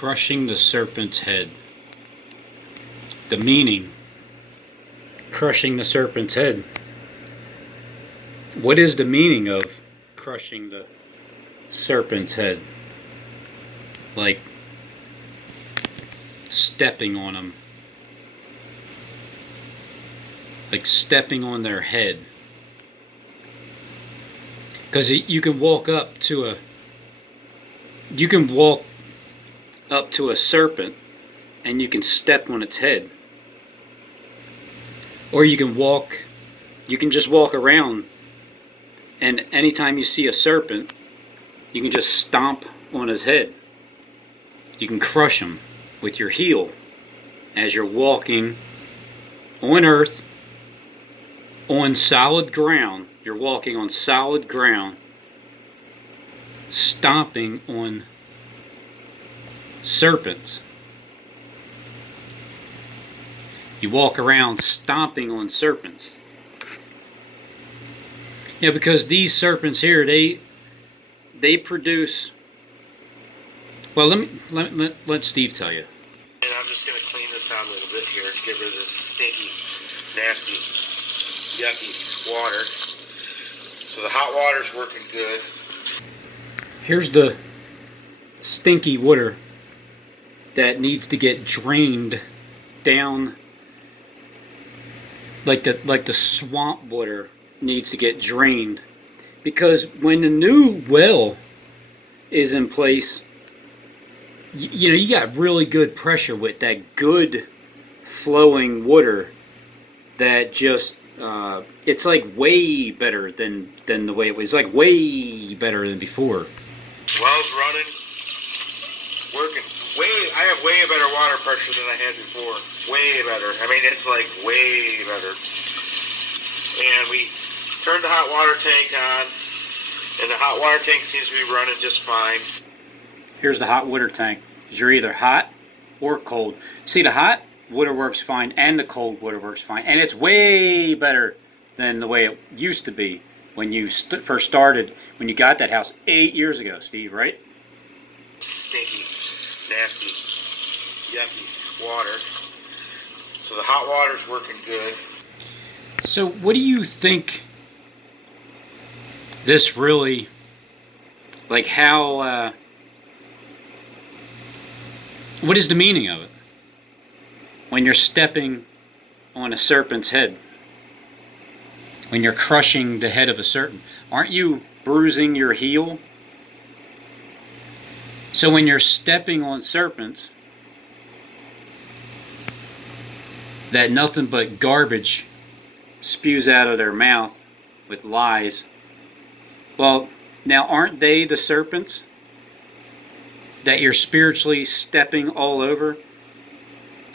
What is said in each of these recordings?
Crushing the serpent's head. The meaning. Crushing the serpent's head. What is the meaning of crushing the serpent's head? Like stepping on them. Like stepping on their head. Because you can walk up to a serpent and you can step on its head. Or you can just walk around, and anytime you see a serpent, you can just stomp on his head. You can crush him with your heel as you're walking on earth, on solid ground. You're walking on solid ground, stomping on serpents. You walk around stomping on serpents. Yeah, because these serpents here, they produce. Well, let Steve tell you. And I'm just gonna clean this out a little bit here, get rid of this stinky, nasty, yucky water. So the hot water's working good. Here's the stinky water that needs to get drained down, like the swamp water needs to get drained, because when the new well is in place, you got really good pressure with that good flowing water that just it's like way better than the way it was. It's like way better than before. Well's running, working. I have way better water pressure than I had before. Way better. I mean, it's like way better. And we turned the hot water tank on, and the hot water tank seems to be running just fine. Here's the hot water tank. You're either hot or cold. See, the hot water works fine, and the cold water works fine, and it's way better than the way it used to be when you first started, when you got that house 8 years ago, Steve, right? Stinky, nasty, yucky water. So the hot water's working good. So what do you think this really, like how, what is the meaning of it when you're stepping on a serpent's head? When you're crushing the head of a serpent, aren't you bruising your heel? So when you're stepping on serpents, that nothing but garbage spews out of their mouth with lies. Well, now aren't they the serpents that you're spiritually stepping all over?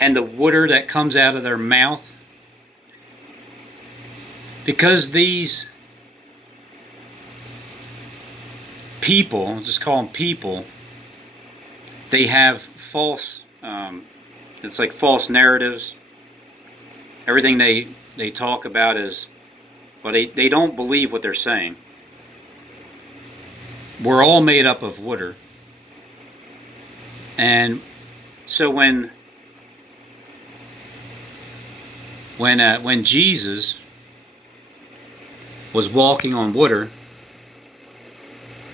And the water that comes out of their mouth, because these people, I'll just call them people, they have false, it's like false narratives. Everything they talk about is, well, they don't believe what they're saying. We're all made up of water. And so when Jesus was walking on water,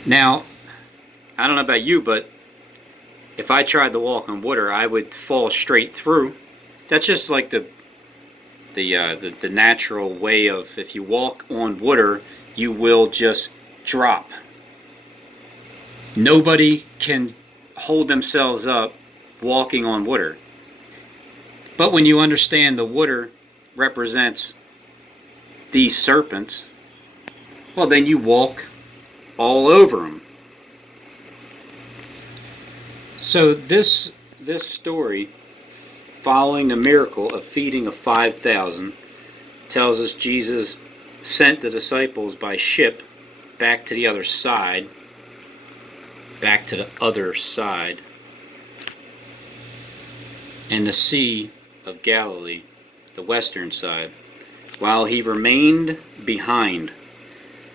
now I don't know about you, but if I tried to walk on water, I would fall straight through. That's just like the natural way of, if you walk on water, you will just drop. Nobody can hold themselves up walking on water. But when you understand the water represents these serpents, well, then you walk all over them. So this story, following the miracle of feeding of 5,000, tells us Jesus sent the disciples by ship back to the other side, in the Sea of Galilee, the western side, while he remained behind.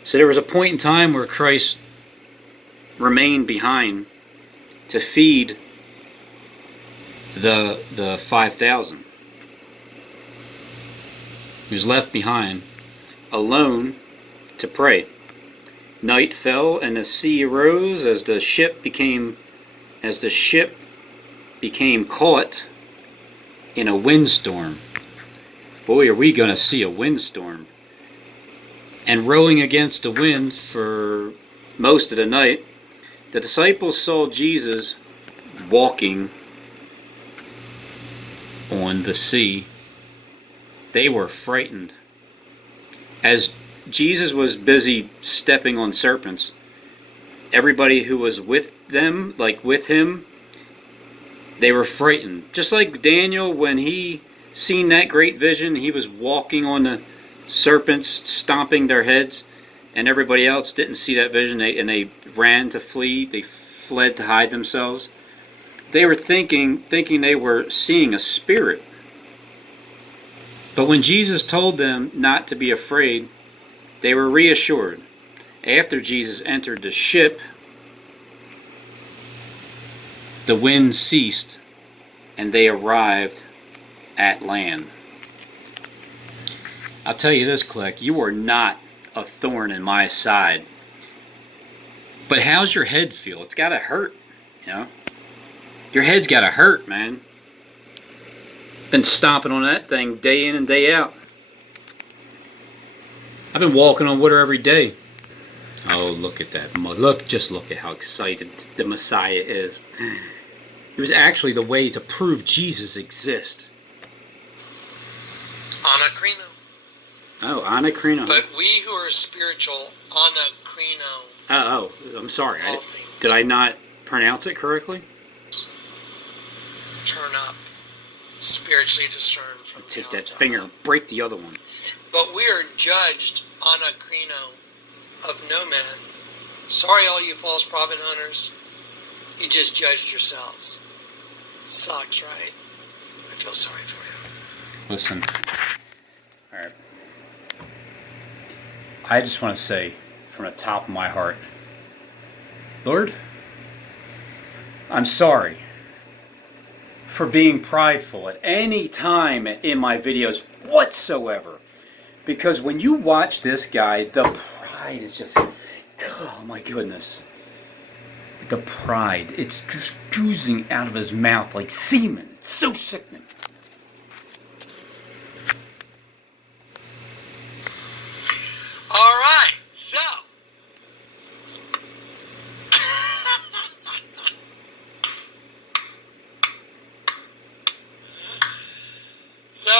So there was a point in time where Christ remained behind to feed the 5,000. He was left behind, alone, to pray. Night fell, and the sea arose as the ship became caught in a windstorm. Boy, are we going to see a windstorm. And rowing against the wind for most of the night, the disciples saw Jesus walking on the sea. They were frightened. As Jesus was busy stepping on serpents, everybody who was with them, like with him, they were frightened. Just like Daniel, when he seen that great vision, he was walking on the serpents, stomping their heads, and everybody else didn't see that vision, and they ran to flee. They fled to hide themselves. They were thinking they were seeing a spirit. But when Jesus told them not to be afraid, they were reassured. After Jesus entered the ship, the wind ceased, and they arrived at land. I'll tell you this, Click, you are not a thorn in my side. But how's your head feel? It's got to hurt, you know? Your head's got to hurt, man. Been stomping on that thing day in and day out. I've been walking on water every day. Oh, look at that. Just look at how excited the Messiah is. It was actually the way to prove Jesus exists. Anacrino. Oh, anacrino. But we who are spiritual, anacrino. Oh, I'm sorry. All things. Did I not pronounce it correctly? Turn up. Spiritually discerned from Take down that to finger up. and break the other one. But we are judged anacrino of no man. Sorry, all you false prophet hunters. You just judged yourselves. Sucks, right? I feel sorry for you. Listen. All right. I just want to say from the top of my heart, Lord, I'm sorry for being prideful at any time in my videos whatsoever. Because when you watch this guy, the pride is just, oh my goodness. The pride, it's just oozing out of his mouth like semen. It's so sickening. All right, so. So,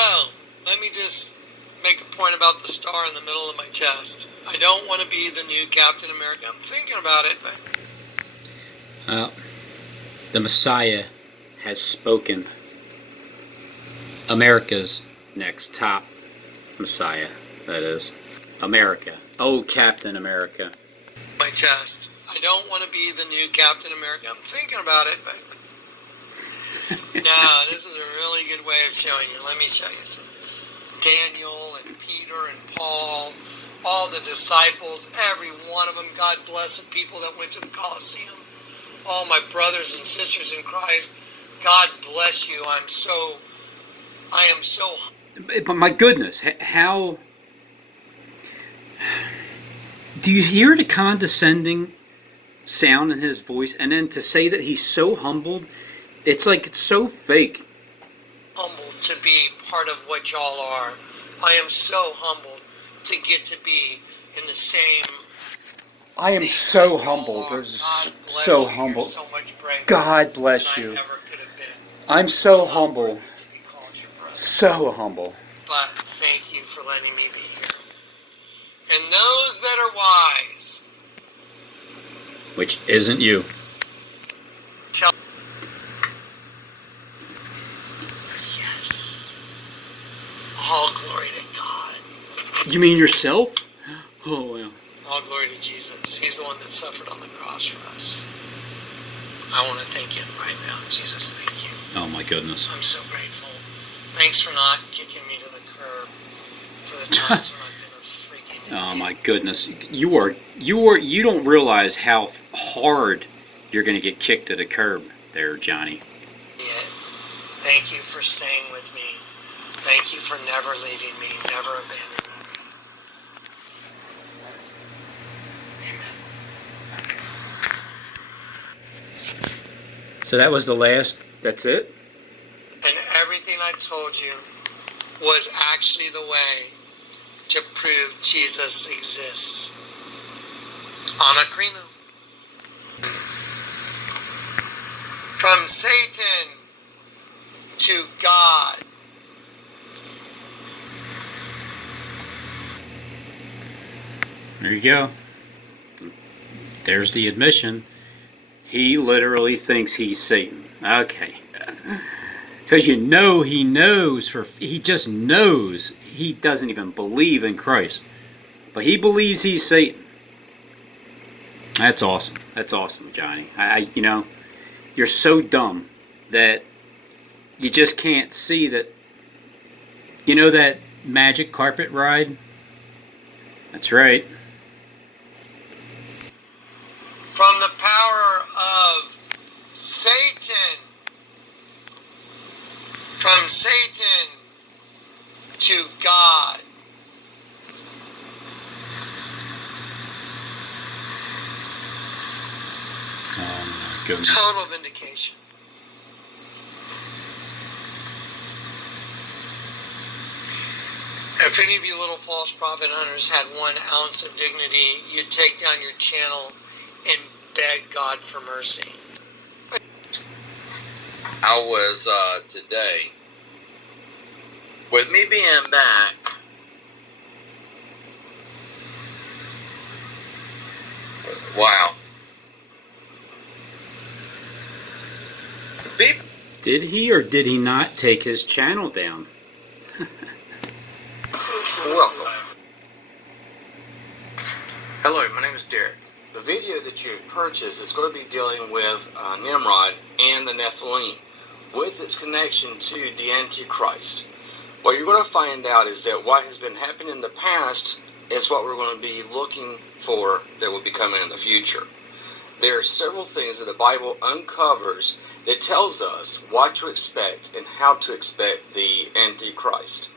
let me just make a point about the star in the middle of my chest. I don't want to be the new Captain America. I'm thinking about it, but... The Messiah has spoken. America's next top Messiah, that is. America. Oh, Captain America. My chest. I don't want to be the new Captain America. I'm thinking about it, but... No, this is a really good way of showing you. Let me show you some. Daniel and Peter and Paul, all the disciples, every one of them. God bless the people that went to the Colosseum. All my brothers and sisters in Christ. God bless you. I am so... But my goodness, how... Do you hear the condescending sound in his voice? And then to say that he's so humbled, it's like it's so fake. Humbled to be part of what y'all are. I am so humbled to get to be in the same... I am so humbled. So humbled. So much braver God bless than you. I ever could have been. I'm so humble. Worthy to be called your brother. So humble. But thank you for letting me be here. And those that are wise, Which isn't you. tell... Yes. All glory to God. You mean yourself? Oh, wow. All glory to Jesus. He's the one that suffered on the cross for us. I want to thank him right now. Jesus, thank you. Oh, my goodness. I'm so grateful. Thanks for not kicking me to the curb for the times when I've been a freaking idiot. Oh, my goodness. You don't realize how hard you're going to get kicked to the curb there, Johnny. Yeah. Thank you for staying with me. Thank you for never leaving me, never abandoning me. Amen. So that was the last, that's it? And everything I told you was actually the way to prove Jesus exists. Ana Crino. From Satan to God. There you go. There's the admission. He literally thinks he's Satan. Okay. Because he knows, he just knows he doesn't even believe in Christ. But he believes he's Satan. That's awesome. That's awesome, Johnny. You're so dumb that you just can't see that. You know that magic carpet ride? That's right. From the power of Satan. From Satan to God. Oh my goodness. Total vindication. If any of you little false prophet hunters had 1 ounce of dignity, you'd take down your channel and beg God for mercy. How was today? With me being back, wow. Beep. Did he or did he not take his channel down? Welcome. Hello, my name is Derek. The video that you purchased is going to be dealing with Nimrod and the Nephilim, with its connection to the Antichrist. What you're going to find out is that what has been happening in the past is what we're going to be looking for that will be coming in the future. There are several things that the Bible uncovers that tells us what to expect and how to expect the Antichrist.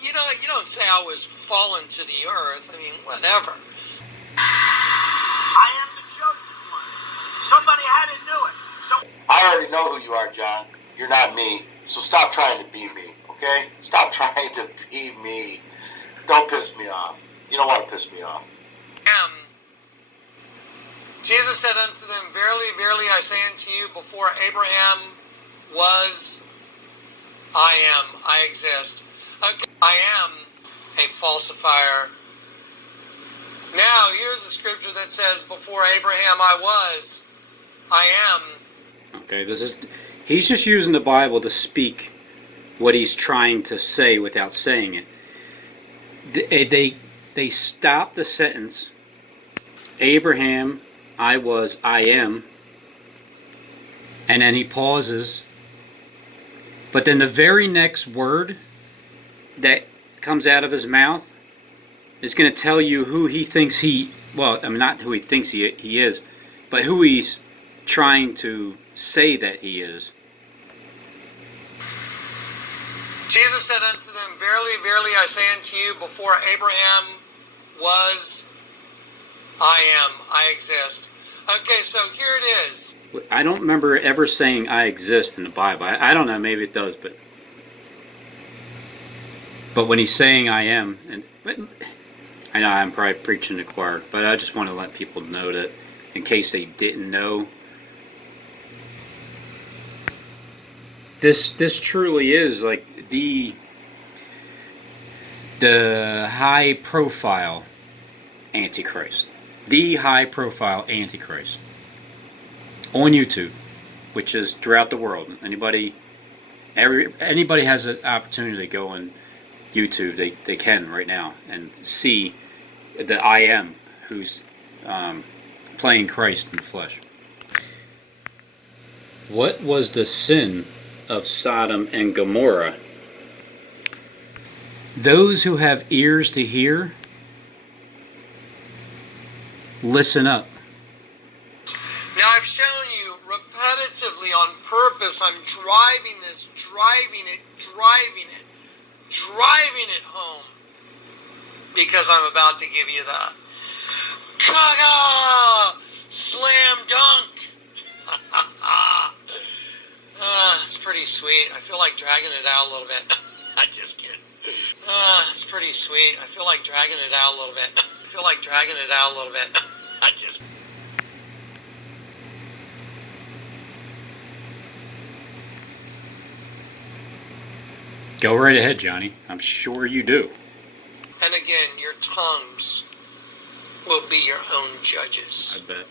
You don't say I was fallen to the earth. I mean, whatever. I am the chosen one. Somebody had to do it. I already know who you are, John. You're not me. So stop trying to be me, okay? Stop trying to be me. Don't piss me off. You don't want to piss me off. Jesus said unto them, Verily, verily, I say unto you, before Abraham was, I am, I exist. Okay, I am a falsifier. Now, here's a scripture that says, before Abraham I was, I am. Okay, he's just using the Bible to speak what he's trying to say without saying it. They stop the sentence, Abraham, I was, I am, and then he pauses. But then the very next word that comes out of his mouth is going to tell you who he thinks not who he thinks he is, but who he's trying to say that he is. Jesus said unto them, Verily, verily, I say unto you, before Abraham was, I am, I exist. Okay, so here it is. I don't remember ever saying I exist in the Bible. I don't know, maybe it does, but when he's saying I am, but I know I'm probably preaching to the choir, but I just want to let people know that in case they didn't know, this truly is like the high profile Antichrist. The high profile Antichrist on YouTube, which is throughout the world. Anybody has an opportunity to go on YouTube, they can right now and see the I am who's playing Christ in the flesh. What was the sin of Sodom and Gomorrah? Those who have ears to hear, listen up. Now I've shown you, repetitively, on purpose, I'm driving it home. Because I'm about to give you the Kaga Slam Dunk. It's pretty sweet. I feel like dragging it out a little bit. I just kidding. It's pretty sweet. I feel like dragging it out a little bit. I just. Go right ahead, Johnny. I'm sure you do. And again, your tongues will be your own judges. I bet.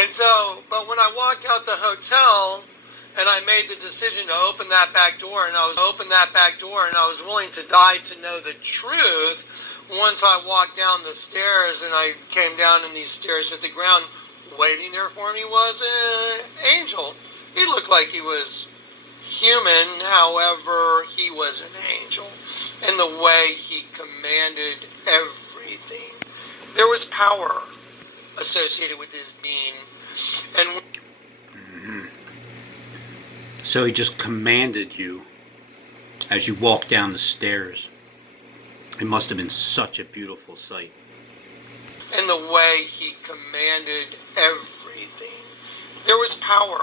And so, but when I walked out the hotel and I made the decision to open that back door, and I was willing to die to know the truth, once I walked down the stairs and I came down and these stairs hit the ground, waiting there for me was an angel. He looked like he was human, however, he was an angel. And the way he commanded everything. There was power associated with his being. And So he just commanded you as you walked down the stairs. It must have been such a beautiful sight. and the way he commanded everything. There was power.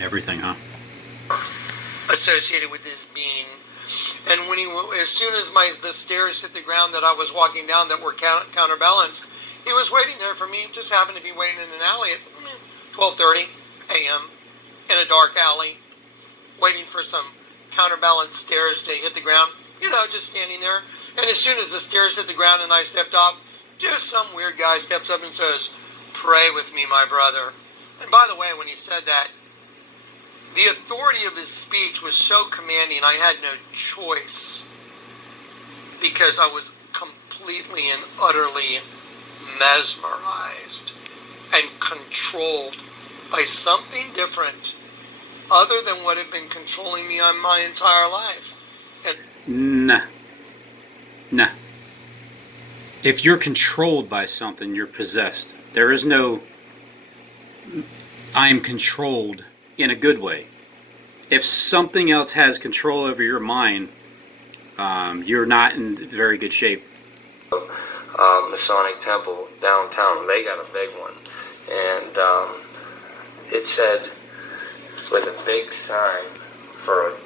Everything, huh? Associated with his being. And when as soon as the stairs hit the ground that I was walking down that were counterbalanced, he was waiting there for me. Just happened to be waiting in an alley at 12:30 a.m. in a dark alley, waiting for some counterbalanced stairs to hit the ground. You know, just standing there. And as soon as the stairs hit the ground and I stepped off, just some weird guy steps up and says, "Pray with me, my brother." And by the way, when he said that, the authority of his speech was so commanding, I had no choice, because I was completely and utterly mesmerized and controlled by something different other than what had been controlling me on my entire life. And Nah. If you're controlled by something, you're possessed. There is no I'm controlled in a good way. If something else has control over your mind, you're not in very good shape. Masonic temple downtown, they got a big one, and it said with a big sign for a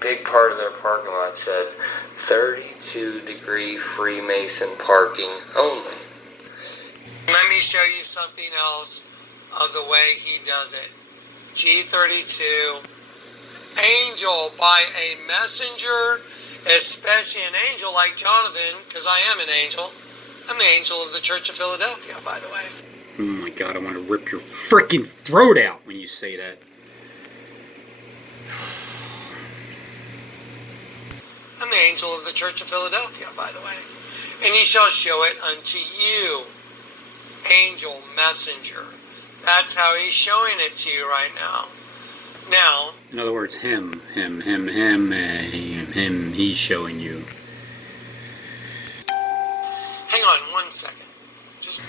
big part of their parking lot said 32-degree Freemason parking only. let me show you something else of the way he does it. G32, angel by a messenger, especially an angel like Jonathan, because I am an angel. I'm the angel of the Church of Philadelphia, by the way. Oh my God, I want to rip your freaking throat out when you say that. I'm the angel of the Church of Philadelphia, by the way. And he shall show it unto you, angel, messenger. That's how he's showing it to you right now. Now, In other words, him, he's showing you. hang on 1 second. Just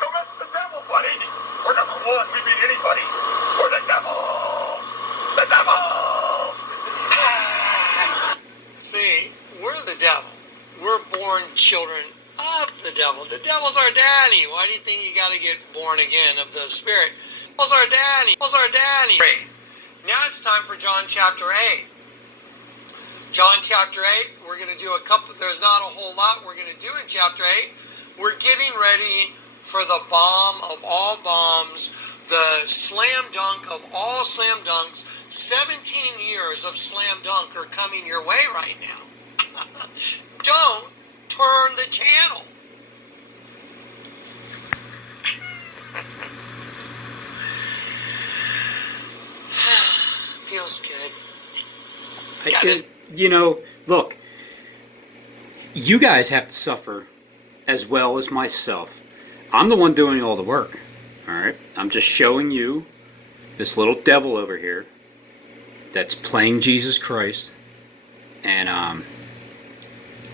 Don't mess with the devil, buddy. We're number one. We beat anybody. We're the devils. The devils. see, we're the devil. We're born children of the devil. The devil's our daddy. Why do you think you got to get born again of the Spirit? Devil's our daddy. Devil's our daddy. Now it's time for John chapter 8. John chapter 8, we're going to do a couple, there's not a whole lot we're going to do in chapter 8. We're getting ready for the bomb of all bombs, the slam dunk of all slam dunks. 17 years of slam dunk are coming your way right now. Don't turn the channel. Feels good. Look, you guys have to suffer as well as myself. I'm the one doing all the work. All right, I'm just showing you this little devil over here that's playing Jesus Christ, and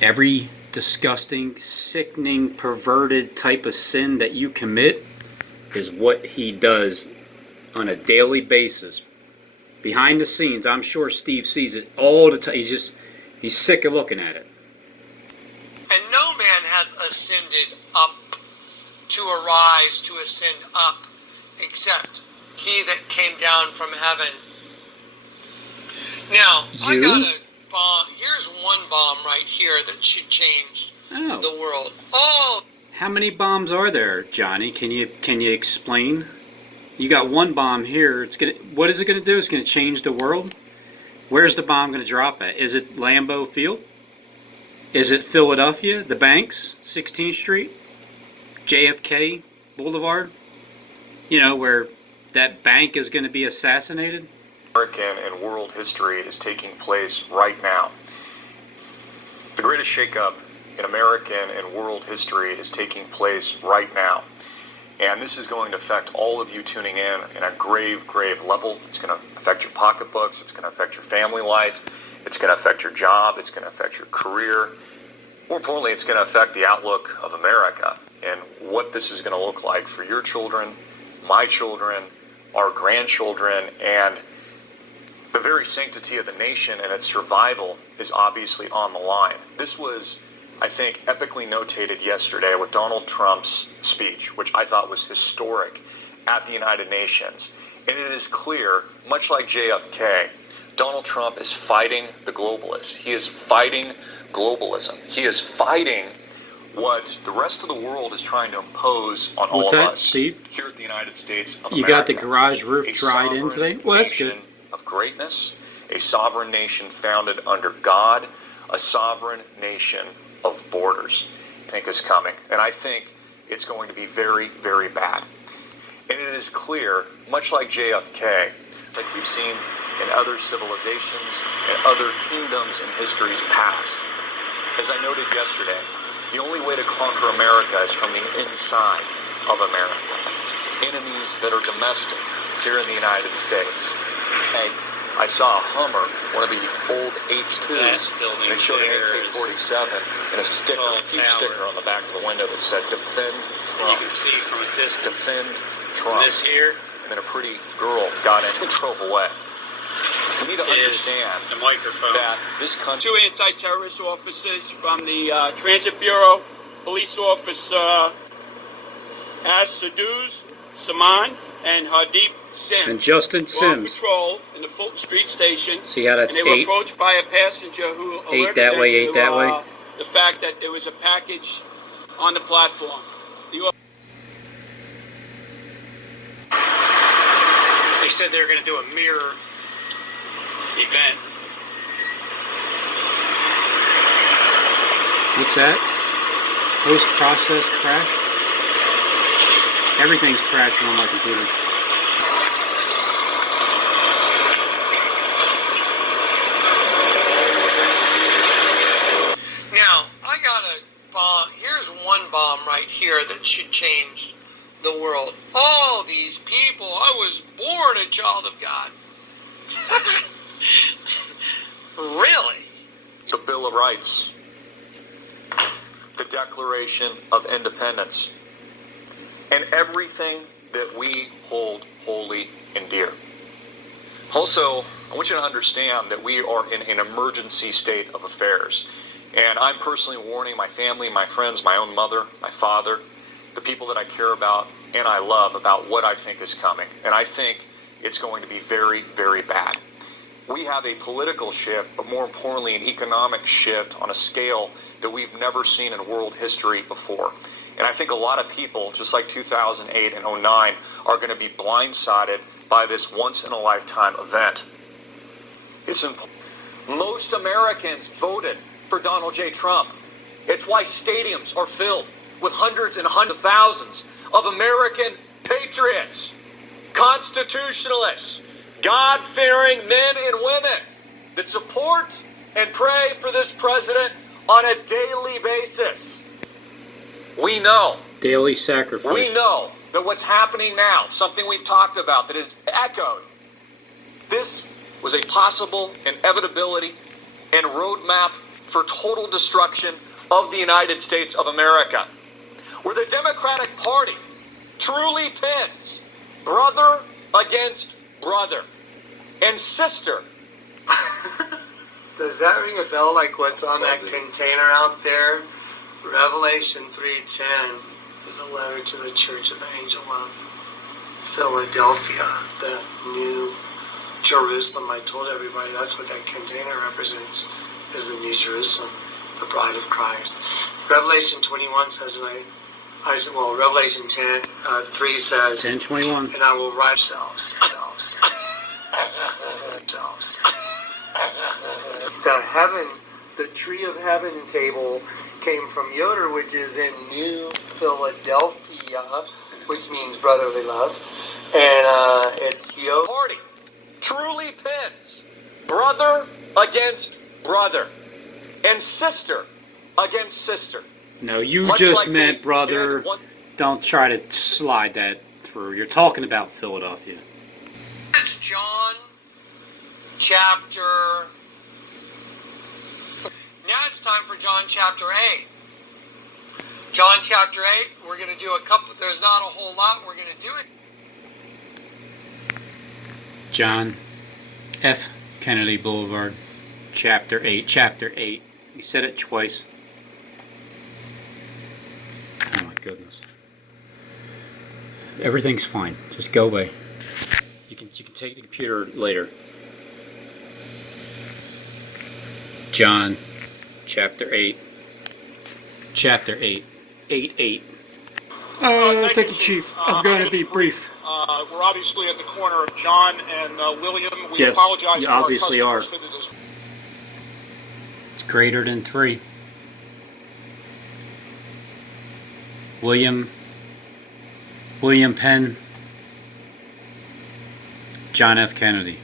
Every disgusting, sickening, perverted type of sin that you commit is what he does on a daily basis. Behind the scenes, I'm sure Steve sees it all the time. He's sick of looking at it. And no man hath ascended up to arise to ascend up, except he that came down from heaven. Now, I got a bomb. Here's one bomb right here that should change the world. Oh, how many bombs are there, Johnny? Can you explain? You got one bomb here. What is it going to do? It's going to change the world. Where's the bomb going to drop at? Is it Lambeau Field? Is it Philadelphia, the banks, 16th Street, JFK Boulevard? You know, where that bank is going to be assassinated? American and world history is taking place right now. The greatest shakeup in American and world history is taking place right now. And this is going to affect all of you tuning in a grave, grave level. It's going to affect your pocketbooks. It's going to affect your family life. It's going to affect your job. It's going to affect your career. More importantly, it's going to affect the outlook of America and what this is going to look like for your children, my children, our grandchildren, and the very sanctity of the nation and its survival is obviously on the line. This was, I think, epically notated yesterday with Donald Trump's speech, which I thought was historic at the United Nations. And it is clear, much like JFK, Donald Trump is fighting the globalists. He is fighting globalism. He is fighting what the rest of the world is trying to impose on all of us, Steve? Here at the United States of America. You got the garage roof dried in today? Well, that's good. Of greatness, a sovereign nation founded under God, a sovereign nation of borders, I think is coming. And I think it's going to be very, very bad. And it is clear, much like JFK, that we've seen in other civilizations and other kingdoms in history's past. As I noted yesterday, the only way to conquer America is from the inside of America. Enemies that are domestic here in the United States. I saw a Hummer, one of the old H2s, and they showed an AK-47 and a huge sticker on the back of the window that said, "Defend Trump." You can see from a distance. Defend Trump. This here. And then a pretty girl got in and drove away. We need to understand the microphone. That this country... 2 anti-terrorist officers from the Transit Bureau, police officer Asaduz Saman and Hardeep Singh. And Justin were on Sims. patrol in the Fulton Street station. See how that's and they were 8? approached by a passenger who alerted that them way, to 8 that way. the fact that there was a package on the platform. They said they were going to do a mirror event. What's that? Post-process crashed? Everything's crashing on my computer. now I got a bomb. Here's one bomb right here that should change the world. All these people. I was born a child of God. Really? The Bill of Rights, the Declaration of Independence, and everything that we hold holy and dear. Also, I want you to understand that we are in an emergency state of affairs. And I'm personally warning my family, my friends, my own mother, my father, the people that I care about and I love about what I think is coming. And I think it's going to be very, very bad. We have a political shift, but more importantly, an economic shift on a scale that we've never seen in world history before. And I think a lot of people, just like 2008 and 09, are going to be blindsided by this once-in-a-lifetime event. It's important. Most Americans voted for Donald J. Trump. It's why stadiums are filled with hundreds and hundreds of thousands of American patriots, constitutionalists, God-fearing men and women that support and pray for this president on a daily basis. We know. Daily sacrifice. We know that what's happening now, something we've talked about that is echoed, this was a possible inevitability and roadmap for total destruction of the United States of America, where the Democratic Party truly pits brother against brother and sister. Does that ring a bell like what's on that container out there? Revelation 3:10 is a letter to the church of the angel of Philadelphia, the new Jerusalem. I told everybody that's what that container represents, is the new Jerusalem, the bride of Christ. Revelation 21 says, and I said, well, Revelation 3 says, 10:21. and I will write yourselves. The heaven, the tree of heaven table came from Yoder, which is in New Philadelphia, which means brotherly love. And it's Yoder. Party truly pits brother against brother and sister against sister. No, you Much just like meant they brother. did one- Don't try to slide that through. You're talking about Philadelphia. It's John chapter. Now it's time for John chapter 8. John chapter 8, we're going to do a couple, there's not a whole lot, we're going to do it. John F. Kennedy Boulevard, chapter 8. Chapter 8. You said it twice. Oh my goodness. Everything's fine. Just go away. You can take the computer later. John chapter 8. Chapter 8. 8:8. Thank you, Chief. I'm going to be brief. We're obviously at the corner of John and William. We Yes, apologize you to our obviously are. customers for the It's greater than 3. William Penn, John F. Kennedy.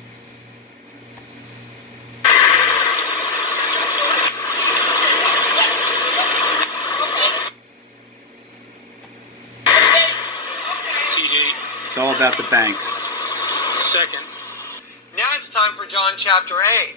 TD. It's all about the banks. Second. Now it's time for John chapter 8.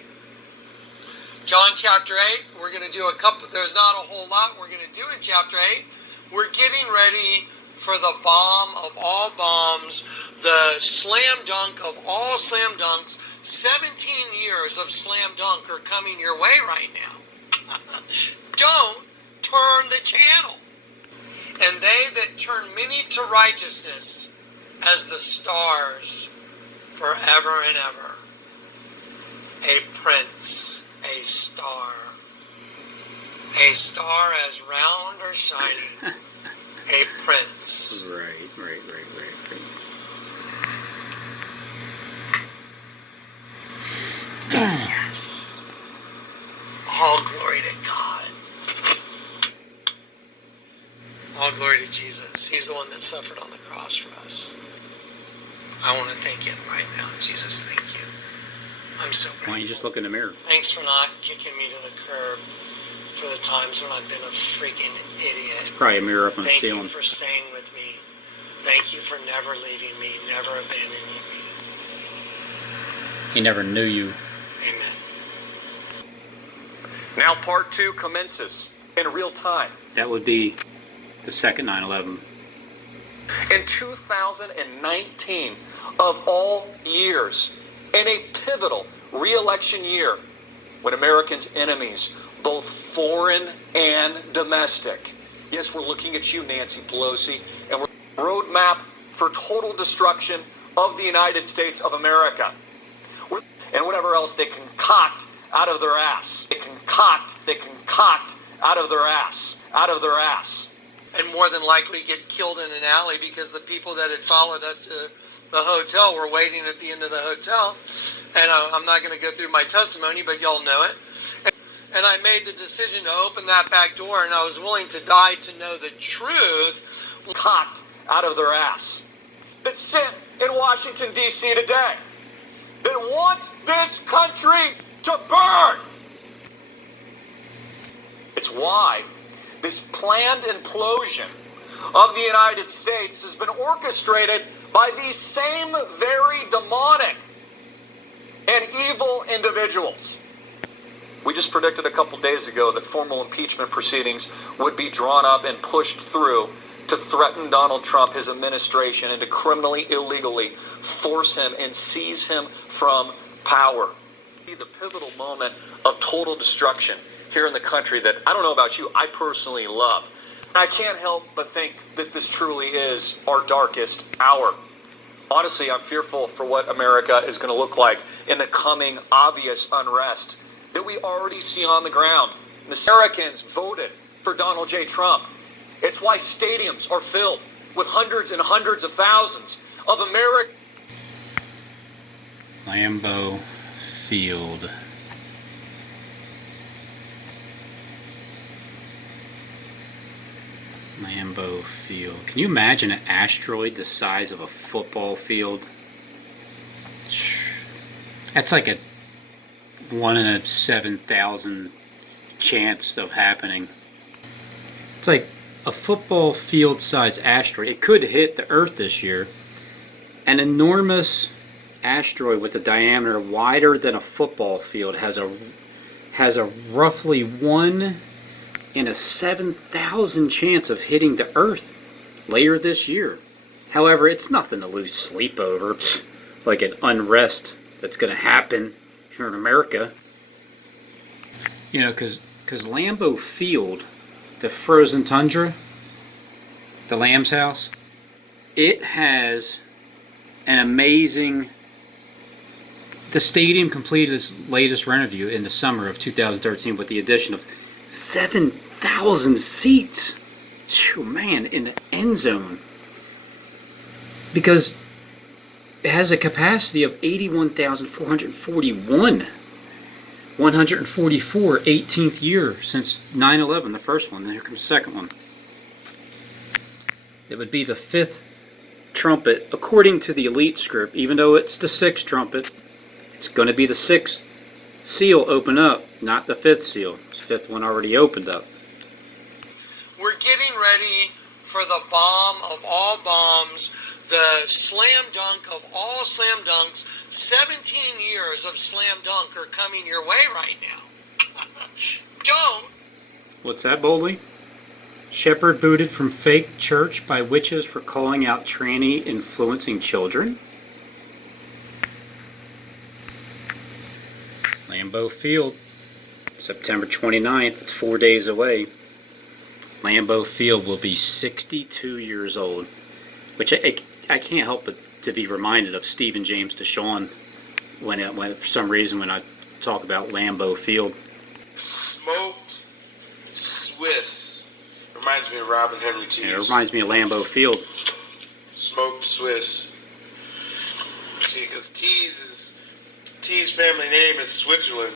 John chapter 8, we're going to do a couple, there's not a whole lot we're going to do in chapter 8. We're getting ready for the bomb of all bombs, the slam dunk of all slam dunks. 17 years of slam dunk are coming your way right now. Don't turn the channel. And they that turn many to righteousness as the stars forever and ever. A prince, a star as round or shining, a prince. Right. Yes. All glory to God. All glory to Jesus. He's the one that suffered on the cross for us. I want to thank him right now. Jesus, thank you. I'm so grateful. Why don't you just look in the mirror? Thanks for not kicking me to the curb for the times when I've been a freaking idiot. Probably a mirror up on the Thank ceiling. you for staying with me. Thank you for never leaving me, never abandoning me. He never knew you. Amen. Now part 2 commences in real time. That would be the second 9/11. In 2019, of all years, in a pivotal re-election year, when Americans' enemies, both foreign and domestic, yes, we're looking at you, Nancy Pelosi, and we're roadmap for total destruction of the United States of America. And whatever else they concoct out of their ass. They concoct out of their ass. And more than likely get killed in an alley because the people that had followed us to the hotel were waiting at the end of the hotel. And I'm not going to go through my testimony, but y'all know it. And I made the decision to open that back door, and I was willing to die to know the truth. Cocked out of their ass. That sit in Washington, D.C. today. That wants this country to burn. It's why this planned implosion of the United States has been orchestrated by these same very demonic and evil individuals. We just predicted a couple days ago that formal impeachment proceedings would be drawn up and pushed through to threaten Donald Trump, his administration, and to criminally, illegally force him and seize him from power. The pivotal moment of total destruction here in the country that, I don't know about you, I personally love. I can't help but think that this truly is our darkest hour. Honestly, I'm fearful for what America is going to look like in the coming obvious unrest that we already see on the ground. The Americans voted for Donald J. Trump. It's why stadiums are filled with hundreds and hundreds of thousands of Americans. LAMBO Field. LAMBO Field. Can you imagine an asteroid the size of a football field? That's like a 1 in a 7,000 chance of happening. It's like a football field size asteroid. It could hit the Earth this year. An enormous asteroid with a diameter wider than a football field has a roughly 1 in a 7,000 chance of hitting the Earth later this year. However, it's nothing to lose sleep over, like an unrest that's going to happen here in America. You know, because LAMBO Field, the frozen tundra, the Lamb's house, it has an amazing... The stadium completed its latest renovation in the summer of 2013 with the addition of 7,000 seats. Phew, man, in the end zone. Because it has a capacity of 81,441. 144, 18th year since 9/11, the first one. Then here comes the second one. It would be the 5th trumpet, according to the elite script. Even though it's the 6th trumpet, it's going to be the 6th seal open up, not the 5th seal. The 5th one already opened up. We're getting ready for the bomb of all bombs, the slam dunk of all slam dunks. 17 years of slam dunk are coming your way right now. Don't. What's that, Boldly? Shepherd booted from fake church by witches for calling out tranny influencing children. LAMBO Field, September 29th. It's 4 days away. LAMBO Field will be 62 years old, which I can't help but to be reminded of Stephen James DeShawn when for some reason when I talk about LAMBO Field. Smoked Swiss. Reminds me of Robin Henry Tees. Yeah, it reminds me of LAMBO Field. Smoked Swiss. See, because Tees family name is Switzerland.